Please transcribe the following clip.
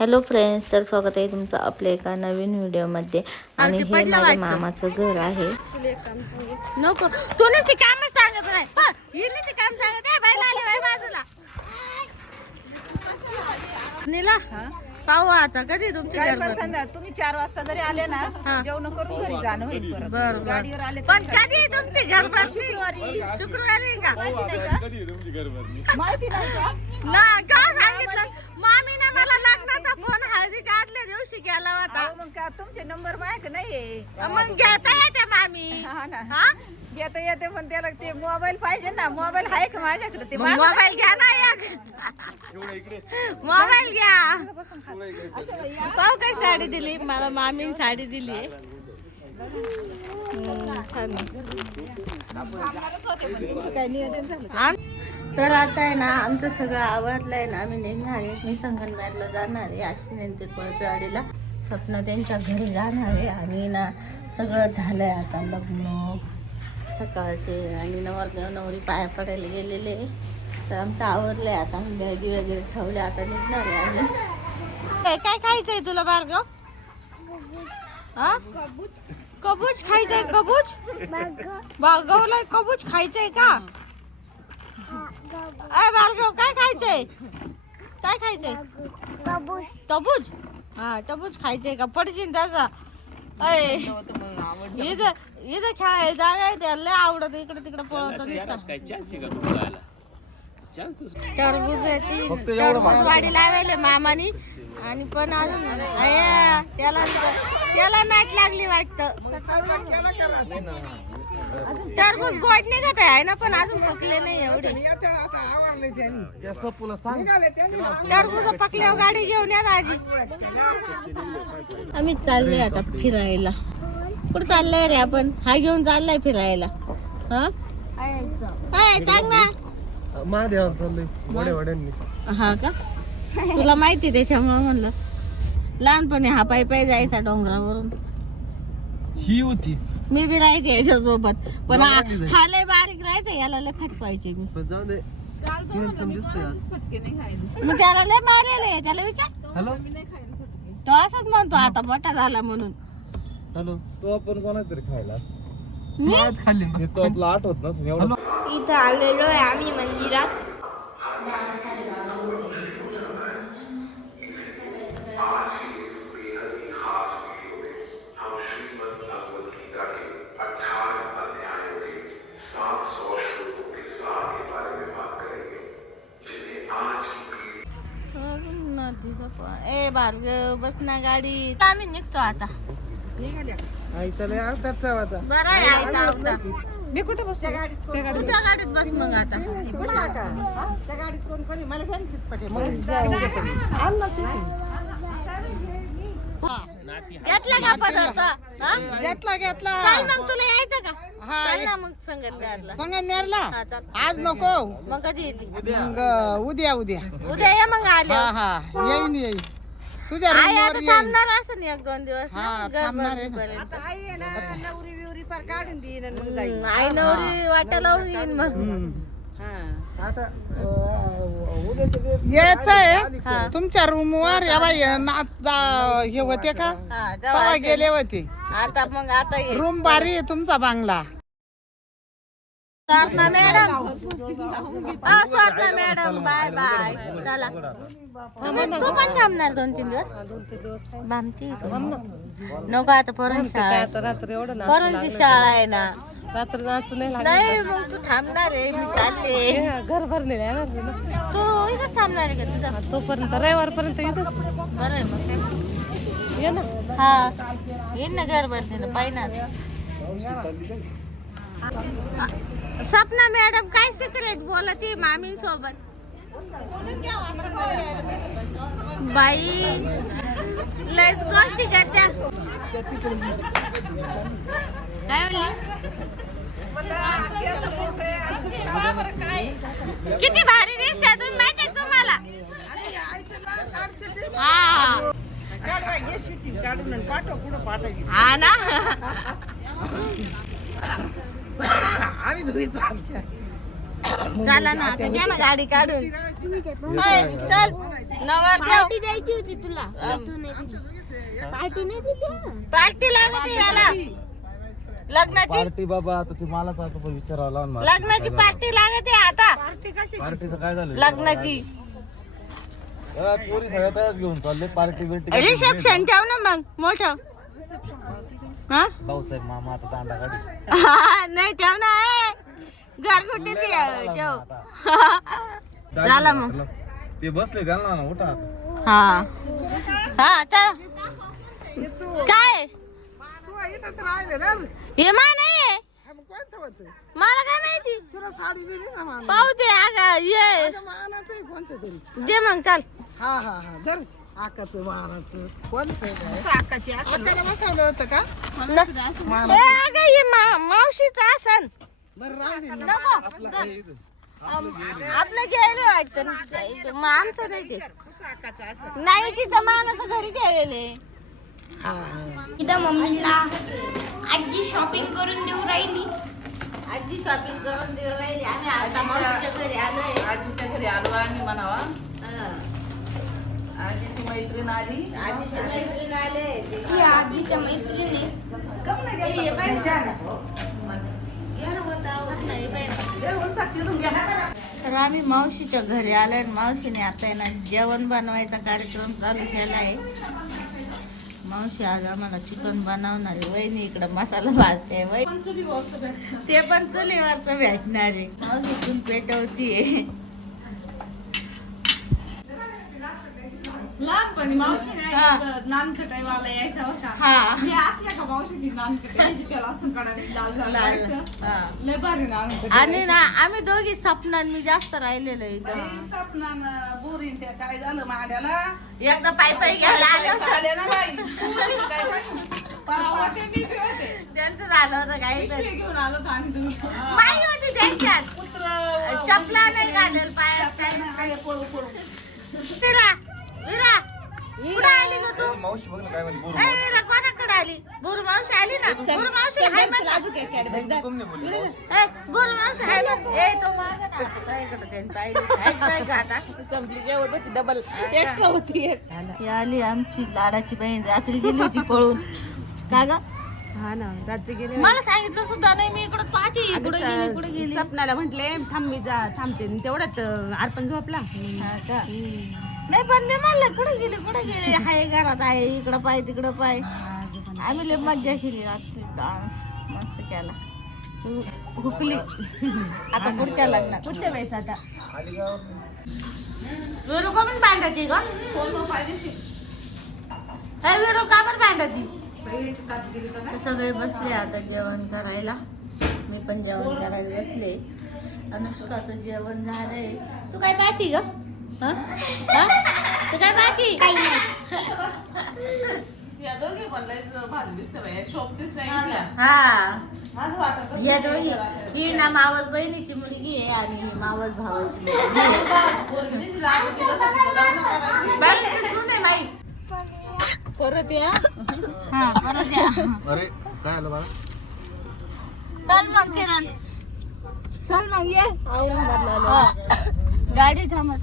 Hello friends, तर स्वागत आहे तुमचं आपल्या एका नवीन व्हिडिओमध्ये. आणि हे माझ्या मामाचं घर आहे. नको तू नुसती काम सांगत नाही, नुसती काम सांगत आहे. बाई आले बाई बाजूला नीला पाहू आता कधी तुमची तुम्ही 4 वाजता जरी आले ना, जेवण करून घरी जाणं होईल. बरं गाडीवर आले पण कधी तुमची घर शुक्रवारी का माहिती नाही का? ना का सांगितलं मामीने मला लग्नाचा फोन हळदीच्या आदल्या दिवशी केला होता. मग का तुमचे नंबर माहिती नाही? मग घेता येते मामी. हा ना, हा येते येते पण त्याला ते मोबाईल पाहिजे ना. मोबाईल आहे का माझ्याकडे? ते मोबाईल घ्या ना, एक मोबाईल घ्या. पाहू काय साडी दिली मला मामी, साडी दिली काय नियोजन झालं? तर आता आहे ना, आमचं सगळं आवडलंय ना, आम्ही निघणार आहे. मी संगमनेरला जाणार आहे, अश्विनी ते कोळपेवाडीला, सपना त्यांच्या घरी जाणार आहे. आणि ना सगळं झालंय आता, लग्न सकाळचे आणि नवरदेव नवरी पाया पडायला गेलेले. तर आमचं आवडलंय आता, मेहंदी वगैरे ठेवले, आता निघणार आहे आम्ही. काय खायचंय तुला बाळगाव? कबूच खायचंय? कबूच बाळगावला कबूच खायचंय का? अय बाळगाव काय खायचंय? काय खायचंय? टबूज. हा टबूज खायचंय का? पडशील तसा. अय इथं इथं खेळायला जागा आहे, त्याला लय आवडत. इकडे तिकडे पळवतो टरबूजाची टरबूजवाडी लावायला मामानी. आणि पण अजून त्याला नाक लागली वाटतं. टरबूज गोड निघत आहे ना, पण अजून पकले नाही एवढे. टरबूज पकल्यावर गाडी घेऊन या आजी. आम्ही चाललोय आता फिरायला. कुठं चाललोय रे आपण? हा घेऊन चाललाय फिरायला. हा सांग ना. महादेवाला चाललंय वड्यांनी. हा का, तुला माहिती त्याच्यामुळे म्हणलं. लहानपणी हा पायी पायी जायचा डोंगरावरून. ही होती मी बी राहायचे याच्यासोबत, पण हा लय बारीक राहायचा, याला लय फटकायचे मी. जाऊ दे. मग त्याला लय मारेल, त्याला विचार. हॅलो, तो असंच म्हणतो आता मोठा झाला म्हणून. हॅलो, तो आपण कोणाच तरी खायला मी खाल्ली तो आपला आठवत नसेल एवढं. इथं आलेलो आहे आम्ही मंदिरात. ए भार्गव बस ना गाडीत. आम्ही निघतो आता. बरं आहे आईचा अवतार. मी कुठे बसू? तुझ्या गाडीत बस मग आता. त्या गाडीत कोण कोणी? मला त्यांचीच पटेल. घेतला का पदार्थ? घेतला चाल मग, तुला यायचं का? चाल ना मग संगमनेरला. संगमनेरला हा चाल. आज नको, मग कधी येते? मग उद्या उद्या ये मग आले. येईन तुझ्या आई आता थांबणार असं नाही 1-2 दिवस ना, थांबणार आहे गडबडीपर्यंत. आता आई आहे ना, नवरी बिवरी पार काढून देईन. आई नवरी वाट्याला येईन मग. यायचंय तुमच्या रूम वर या बाई हे होते का? हा, तेव्हा गेले होते. आता मग आता ये. रूम भारी आहे तुमचा बांगला. Swarna madam, Swarna madam bye bye. चला तू पण थांबणार 2-3 दिवस? भामती नको आता, पोरांची शाळा आहे ना. रात्र नाचून नाही मग तू थांबणार आहे, मी चालले. घर भरलेलं आहे ना. तू इथंच थांबणार आहे का तुझा? तोपर्यंत रविवारपर्यंत येतच. बरं आहे मग काय. ये ना. हा येईन ना, घर भरते पाहिणार. सपना मॅडम काय सिक्रेट बोलती मामी सोबत? बाई लयच गोष्टी करत्या. काय म्हणली? किती भारी दिसते तुम्ही, माहिती तुम्हाला? हा हा ना. आम्ही दोघी चालत्या. चला ना आता घ्या ना गाडी काढून हाय, चल नवरदेव द्यायची होती तुला पार्टी नाही दिली पार्टी लागते याला लग्नाची पार्टी बाबा आता ते मलाच आता पण विचारावं लागलं मला. लग्नाची पार्टी लागते आता पार्टीचं काय झालं लग्नाची पोरी सगळ्या तयार घेऊन चालले पार्टी बिर्टी रिसेप्शन ठेव ना मग मोठं हा भाऊसाहेब मामा आता दांडा गाडी हा, नाही ठेव ना घरगुती ठेव झाला मग ते बसले घाल ना उठा हा हा चल काय हे मा नाही मला काय माहिती पाहू दे अगं ये दे मग चल ए, अगं हे मावशीचं आसन नको आपलं घ्यायला वाटतं मग आमचं नाही ते नाही तिथं मानाचं घरी ठेवले इथं मम्मीला आजी शॉपिंग करून देऊ राहिली आजी शॉपिंग करून देऊ राहिली आम्ही आता मावशीच्या घरी आलोय आजीच्या घरी आलो आम्ही म्हणावा आजीची मैत्रीण आली आजीच्या मैत्रीण आले ही आजीच्या मैत्रिणी तर आम्ही मावशीच्या घरी आलोय आणि मावशीने आता आहे ना जेवण बनवायचा कार्यक्रम चालू केला आहे मावशी आज आम्हाला चिकन बनवणार आहे वहिनी इकडं मसाला भाजते ते पण चुलीवरच भेटणार आहे मावशी चूल पेटवतीये लहानपणी मावशी नानकटाईवाला यायचा होता हा मी असल्या का मावशी ती नानकटाईची त्याला असं कडाने लाल झालं लय भारी नानकटाई आणि ना आम्ही दोघी सपनान मी जास्त राहिलेलो इथं सपनानं बोरी ते काय झालं माड्याला एकदा पायी घ्यायला आलं साड्या ना बाई पोरी काय सांगू? पावा ते मी बी होते त्यांचं झालं होतं काही पिशवी घेऊन आलो होतो आम्ही तुम्ही माई होती त्यांच्यात कुत्र चपला नाही घालेल पायात काय पळू पळू विरा विरा कुठं आली ग तू मावशी बघ ना काय म्हणजे बोलू ए विरा कोणाकडे आली गुरु मावशी आली ना गुरु मावशी हाय म्हण ए गुरु मावशी हाय म्हण ए तो मागे ना काय इकडे त्यांनी पाहिली ऐक काय का आता संपली जेवढ होती डबल एक्स्ट्रा होती ही आली आमची लाडाची बहीण रात्री गेली होती पळून का ग हा ना रात्री गेले मला सांगितलं सुद्धा नाही मी इकडं पाहते इकडे गेली सपनाला म्हटले थांब मी थांबते तेवढ्यात अर्पण झोपला हा का? नाही पण मी म्हणलं कुठे गेली हाय घरात आहे इकडं पाय तिकडं पाय आम्ही लय मज्जा केली रात्री डान्स मस्त केला हुकली आता पुढच्या लग्नात पुढच्या वेळेस आता विरू का पण भांडती ग विरू का पण भांडती सगळे बसले आता जेवण करायला मी पण जेवण करायला बसले अनुष्काचं जेवण झालंय तू काय पाहती ग तू काय पाहती या दोघी पण लय भारी दिसते बाई शोभतीच नाही हा या दोघी ही ना मावस बहिणीची मुलगी आहे आणि ही मावस भावाची मुलगी आहे माई परत या हा परत या अरे काय आलं बाळा चल मग किरण चल मग ये गाडी थांबा